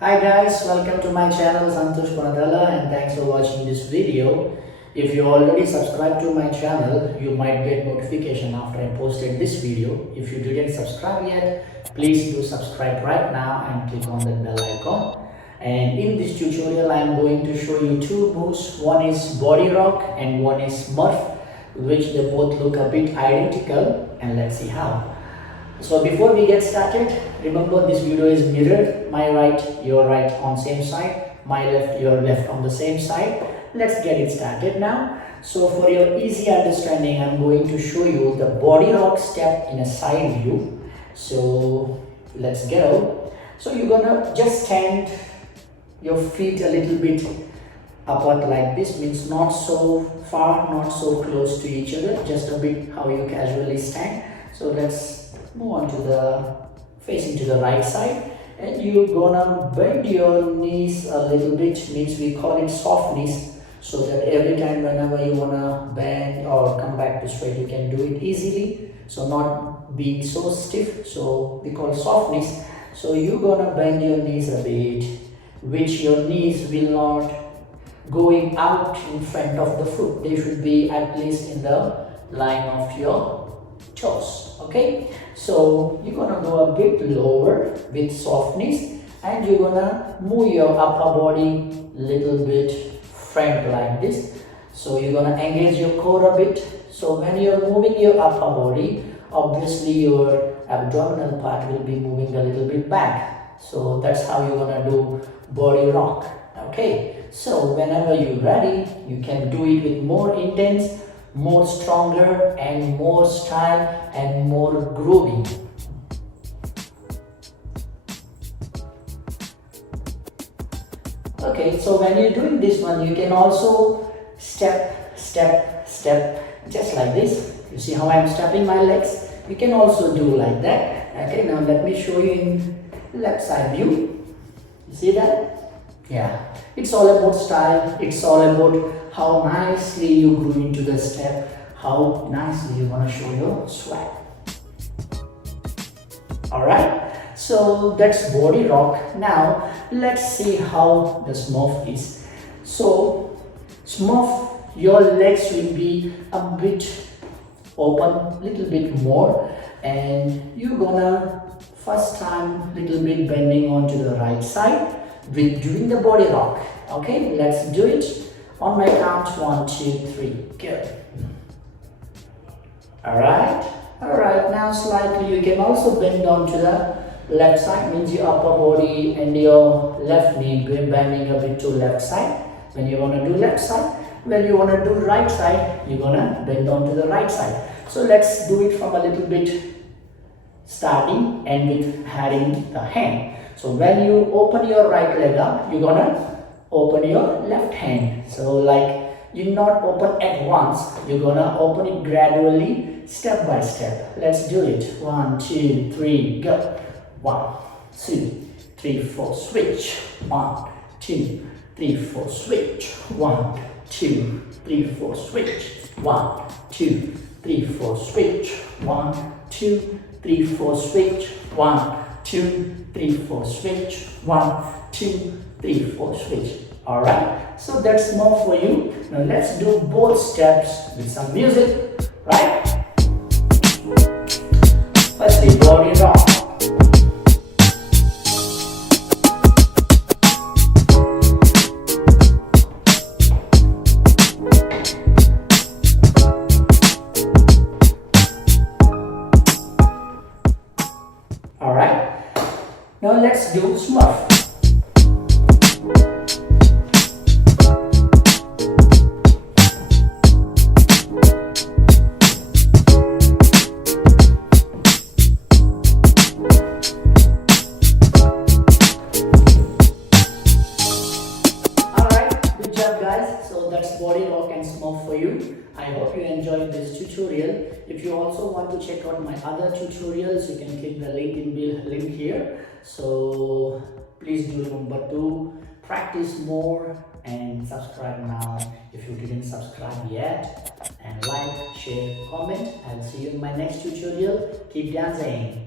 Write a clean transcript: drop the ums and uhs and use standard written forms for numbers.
Hi guys, welcome to my channel Santosh Konathala and thanks for watching this video. If you already subscribed to my channel, you might get notification after I posted this video. If you didn't subscribe yet, please do subscribe right now and click on the bell icon. And in this tutorial, I am going to show you two moves. One is body rock and one is smurf, which they both look a bit identical, and let's see how. So before we get started, remember this video is mirrored, my right, your right on same side, my left, your left on the same side. Let's get it started now. So for your easy understanding, I'm going to show you the body rock step in a side view. So let's go. So you're gonna just stand your feet a little bit apart like this, means not so far, not so close to each other, just a bit how you casually stand. So let's move on to the facing to the right side, and you're gonna bend your knees a little bit, means we call it soft knees, so that every time whenever you wanna bend or come back to straight, you can do it easily, so not being so stiff. So we call soft knees. So you're gonna bend your knees a bit, which your knees will not going out in front of the foot. They should be at least in the line of your toes. Okay, so you're gonna go a bit lower with softness, and you're gonna move your upper body little bit front like this. So you're gonna engage your core a bit. So when you're moving your upper body, obviously your abdominal part will be moving a little bit back. So that's how you're gonna do body rock. Okay, so whenever you're ready, you can do it with more intense, more stronger, and more style and more grooving. Okay, so when you're doing this one, you can also step, just like this. You see how I'm stepping my legs? You can also do like that. Okay, now let me show you in left side view. You see that? Yeah, it's all about style. It's all about how nicely you groove into the step, how nicely you want to show your swag. Alright, so that's body rock. Now let's see how the smurf is. So smurf, your legs will be a bit open, little bit more, and you're gonna first time little bit bending onto the right side with doing the body rock. Okay, let's do it. On my count, 1, 2, 3, go. Alright, now slightly you can also bend down to the left side, means your upper body and your left knee bending a bit to left side. When you want to do left side, when you want to do right side, you're gonna bend down to the right side. So let's do it from a little bit starting and with adding the hand. So when you open your right leg up, you're gonna open your left hand. So like you not open at once, you're gonna open it gradually, step by step. Let's do it. 1, 2, 3, go. 1, 2, 3, 4, switch. 1, 2, 3, 4, switch. 1, 2, 3, 4, switch. 1, 2, 3, 4, switch. 1, 2, 3, 4, switch. 1, 2, 3, 4, switch. 1, 2, 3, 4, switch. Alright, so that's more for you. Now let's do both steps with some music, right? Firstly, body rock. Alright, now let's do smurf. So that's body rock and smurf for you. I hope you enjoyed this tutorial. If you also want to check out my other tutorials, you can click the link here. So please do remember to practice more and subscribe now if you didn't subscribe yet, and like, share, comment. I'll see you in my next tutorial. Keep dancing.